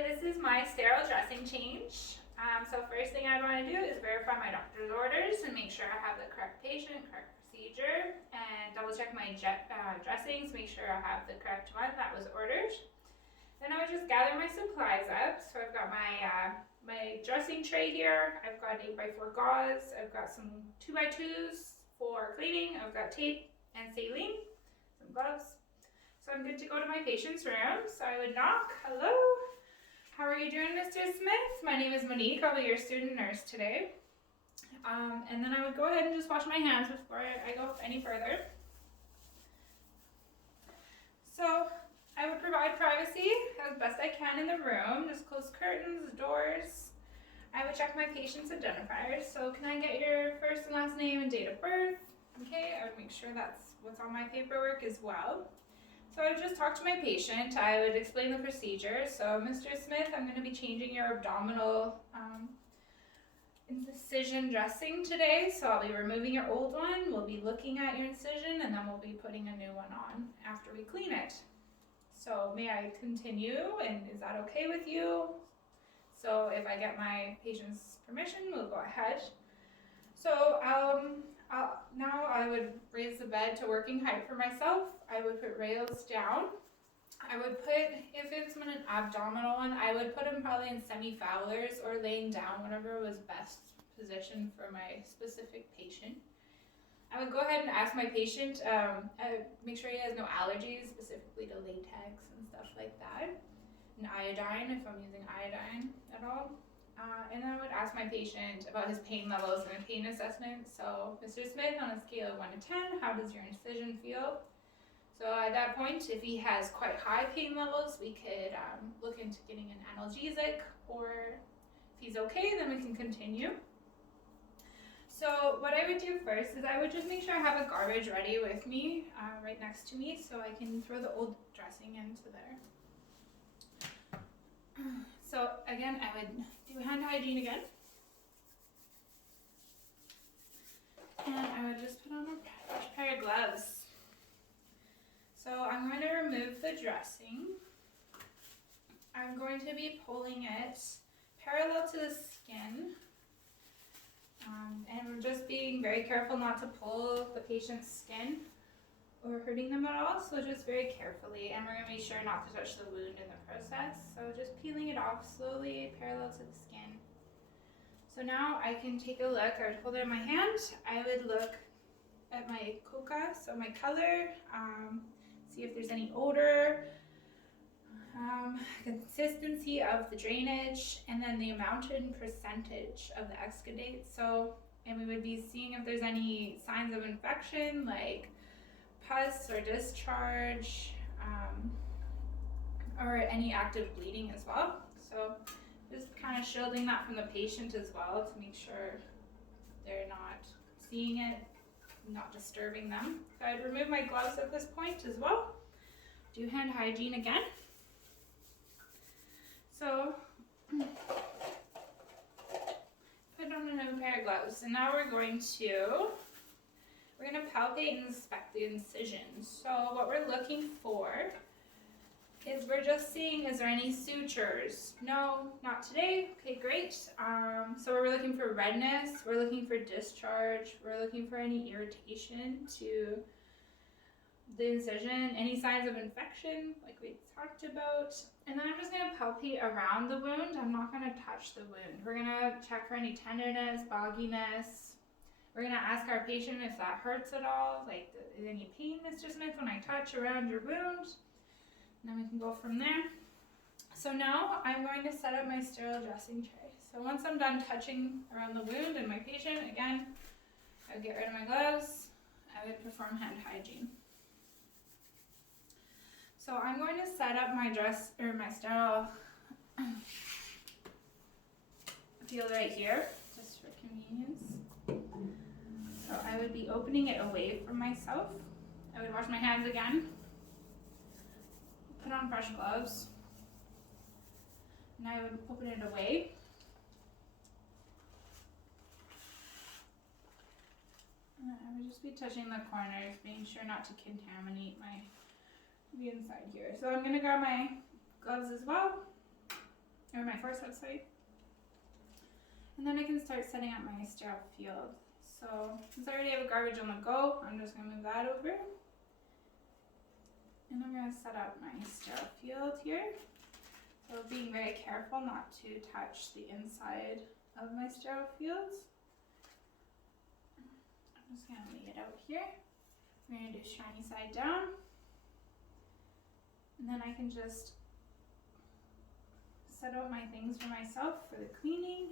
Hi, this is my sterile dressing change. So first thing I want to do is verify my doctor's orders and make sure I have the correct patient, correct procedure, and double check my dressings, make sure I have the correct one that was ordered. Then I would just gather my supplies up. So I've got my dressing tray here. I've got 8x4 gauze. I've got some 2x2s for cleaning. I've got tape and saline, some gloves. So I'm good to go to my patient's room. So I would knock. Hello. How are you doing, Mr. Smith? My name is Monique. I'll be your student nurse today. And then I would go ahead and just wash my hands before I go any further. So I would provide privacy as best I can in the room. Just close curtains, doors. I would check my patient's identifiers. So can I get your first and last name and date of birth? Okay, I would make sure that's what's on my paperwork as well. So I would just talk to my patient. I would explain the procedure. So Mr. Smith, I'm going to be changing your abdominal incision dressing today. So I'll be removing your old one. We'll be looking at your incision and then we'll be putting a new one on after we clean it. So may I continue, and is that okay with you? So if I get my patient's permission, we'll go ahead. So now I would raise the bed to working height for myself. I would put rails down. I would put, if it's an abdominal one, I would put them probably in semi-Fowlers or laying down, whatever was best positioned for my specific patient. I would go ahead and ask my patient, make sure he has no allergies, specifically to latex and stuff like that. And iodine, if I'm using iodine at all. And then I would ask my patient about his pain levels and a pain assessment. So, Mr. Smith, on a scale of 1 to 10, how does your incision feel? So at that point, if he has quite high pain levels, we could look into getting an analgesic, or if he's okay, then we can continue. So what I would do first is I would just make sure I have a garbage ready with me, right next to me, so I can throw the old dressing into there. So again, I would do hand hygiene again. And I would just put on a fresh pair of gloves. So I'm going to remove the dressing. I'm going to be pulling it parallel to the skin. And we're just being very careful not to pull the patient's skin or hurting them at all. So just very carefully. And we're going to be sure not to touch the wound in the process. So just peeling it off slowly parallel to the skin. So now I can take a look. I would hold it in my hand. I would look at my coca, so my color, see if there's any odor, consistency of the drainage, and then the amount and percentage of the exudate. So, and we would be seeing if there's any signs of infection like pus or discharge, or any active bleeding as well. So just kind of shielding that from the patient as well to make sure they're not seeing it, not disturbing them. So I'd remove my gloves at this point as well. Do hand hygiene again. So put on a new pair of gloves. And now we're going to palpate and inspect the incision. So what we're looking for is we're just seeing, is there any sutures? No, not today. Okay, great. So we're looking for redness, we're looking for discharge, we're looking for any irritation to the incision, any signs of infection like we talked about. And then I'm just going to palpate around the wound. I'm not going to touch the wound. We're going to check for any tenderness, bogginess. We're going to ask our patient if that hurts at all, like is any pain, Mr. Smith, when I touch around your wound? And then we can go from there. So now I'm going to set up my sterile dressing tray. So once I'm done touching around the wound and my patient, again, I would get rid of my gloves. I would perform hand hygiene. So I'm going to set up my my sterile field right here, just for convenience. So I would be opening it away from myself. I would wash my hands again. Put on fresh gloves, and I would open it away. And I would just be touching the corners, being sure not to contaminate the inside here. So I'm going to grab my gloves as well. my forceps side. And then I can start setting up my sterile field. So since I already have garbage on the go, I'm just gonna move that over. And I'm gonna set up my sterile field here. So being very careful not to touch the inside of my sterile fields. I'm just gonna lay it out here. We're gonna do shiny side down. And then I can just set out my things for myself for the cleaning.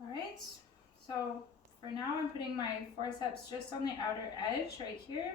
Alright, so for now I'm putting my forceps just on the outer edge right here.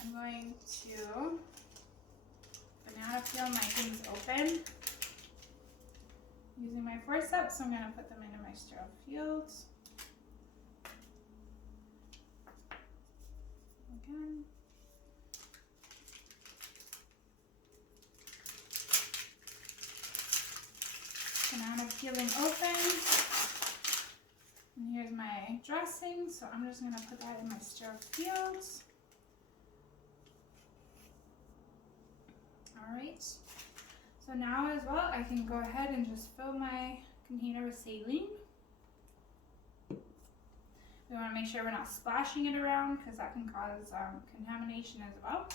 I'm going to banana peel my things open using my forceps. So I'm going to put them into my sterile fields. Again. Banana peeling open. And here's my dressing. So I'm just going to put that in my sterile fields. Alright, so now as well I can go ahead and just fill my container with saline. We want to make sure we're not splashing it around because that can cause contamination as well.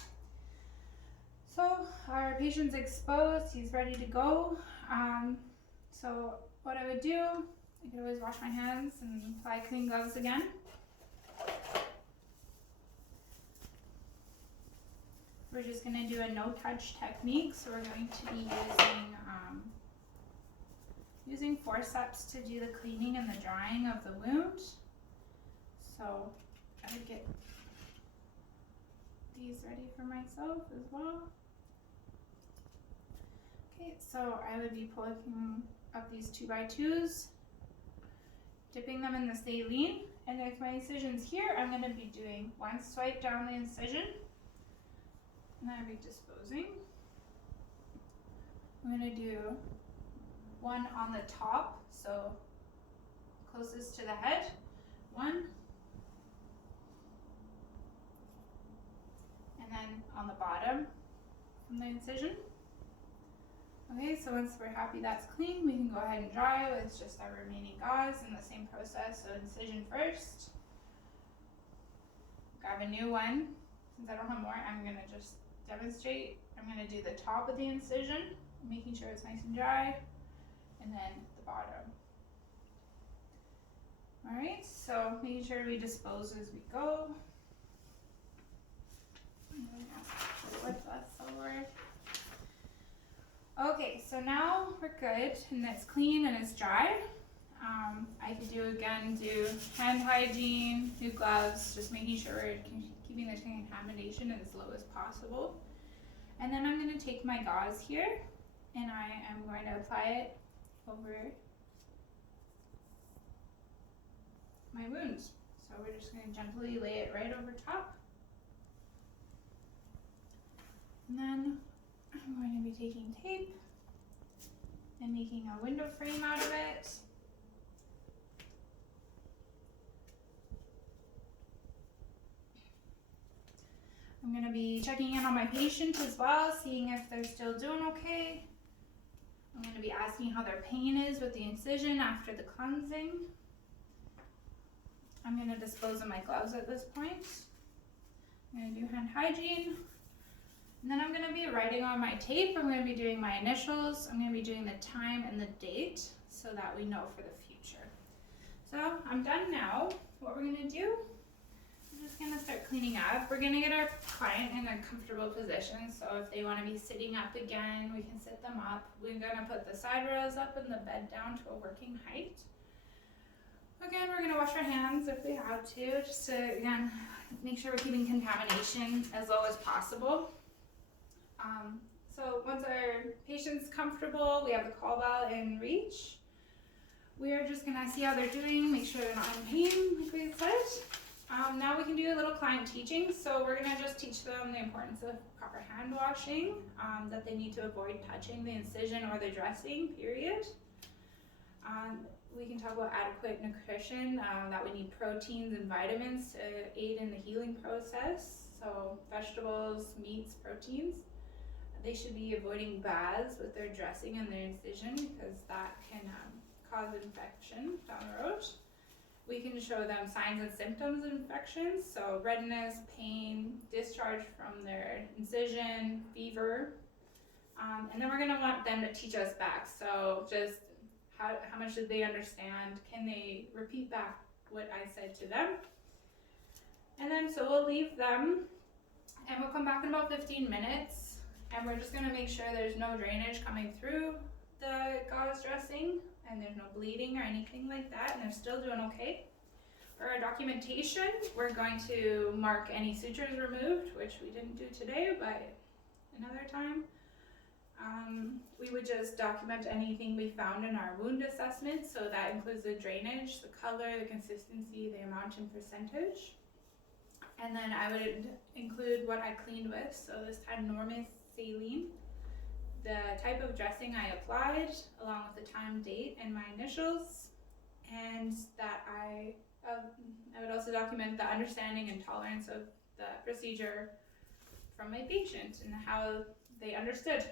So our patient's exposed, he's ready to go. So what I would do, I could always wash my hands and apply clean gloves again. We're just going to do a no-touch technique, so we're going to be using forceps to do the cleaning and the drying of the wound. So I would get these ready for myself as well. Okay, so I would be pulling up these 2x2s, dipping them in the saline, and if my incision's here, I'm going to be doing one swipe down the incision. And then I'll be disposing. I'm going to do one on the top, so closest to the head, one. And then on the bottom from the incision. Okay, so once we're happy that's clean, we can go ahead and dry with just our remaining gauze in the same process. So incision first. Grab a new one. Since I don't have more, I'm going to just demonstrate. I'm going to do the top of the incision, making sure it's nice and dry, and then the bottom. Alright, so making sure we dispose as we go. I'm going to flip this over. Okay, so now we're good, and it's clean and it's dry. I could do hand hygiene, do gloves, just making sure we're keeping the contamination as low as possible. And then I'm going to take my gauze here and I am going to apply it over my wounds. So we're just going to gently lay it right over top. And then I'm going to be taking tape and making a window frame out of it. I'm going to be checking in on my patient as well, seeing if they're still doing okay. I'm going to be asking how their pain is with the incision after the cleansing. I'm going to dispose of my gloves at this point. I'm going to do hand hygiene. And then I'm going to be writing on my tape. I'm going to be doing my initials. I'm going to be doing the time and the date so that we know for the future. So I'm done now. What we're going to do, I'm just going to start cleaning up. We're going to get our client in a comfortable position. So if they want to be sitting up again, we can sit them up. We're going to put the side rails up and the bed down to a working height. Again, we're going to wash our hands if we have to, just to, again, make sure we're keeping contamination as low as possible. So once our patient's comfortable, we have the call bell in reach. We are just gonna see how they're doing, make sure they're not in pain, like we said. Now we can do a little client teaching. So we're gonna just teach them the importance of proper hand washing, that they need to avoid touching the incision or the dressing, period. we can talk about adequate nutrition, that we need proteins and vitamins to aid in the healing process. So vegetables, meats, proteins. They should be avoiding baths with their dressing and their incision because that can cause infection down the road. We can show them signs and symptoms of infections, so redness, pain, discharge from their incision, fever. And then we're going to want them to teach us back. So just how much did they understand? Can they repeat back what I said to them? And then so we'll leave them and we'll come back in about 15 minutes and we're just going to make sure there's no drainage coming through the gauze dressing and there's no bleeding or anything like that, and they're still doing okay. For our documentation, we're going to mark any sutures removed, which we didn't do today, but another time. We would just document anything we found in our wound assessment, so that includes the drainage, the color, the consistency, the amount and percentage. And then I would include what I cleaned with, so this time Normus saline, the type of dressing I applied, along with the time, date, and my initials, and that I would also document the understanding and tolerance of the procedure from my patient and how they understood.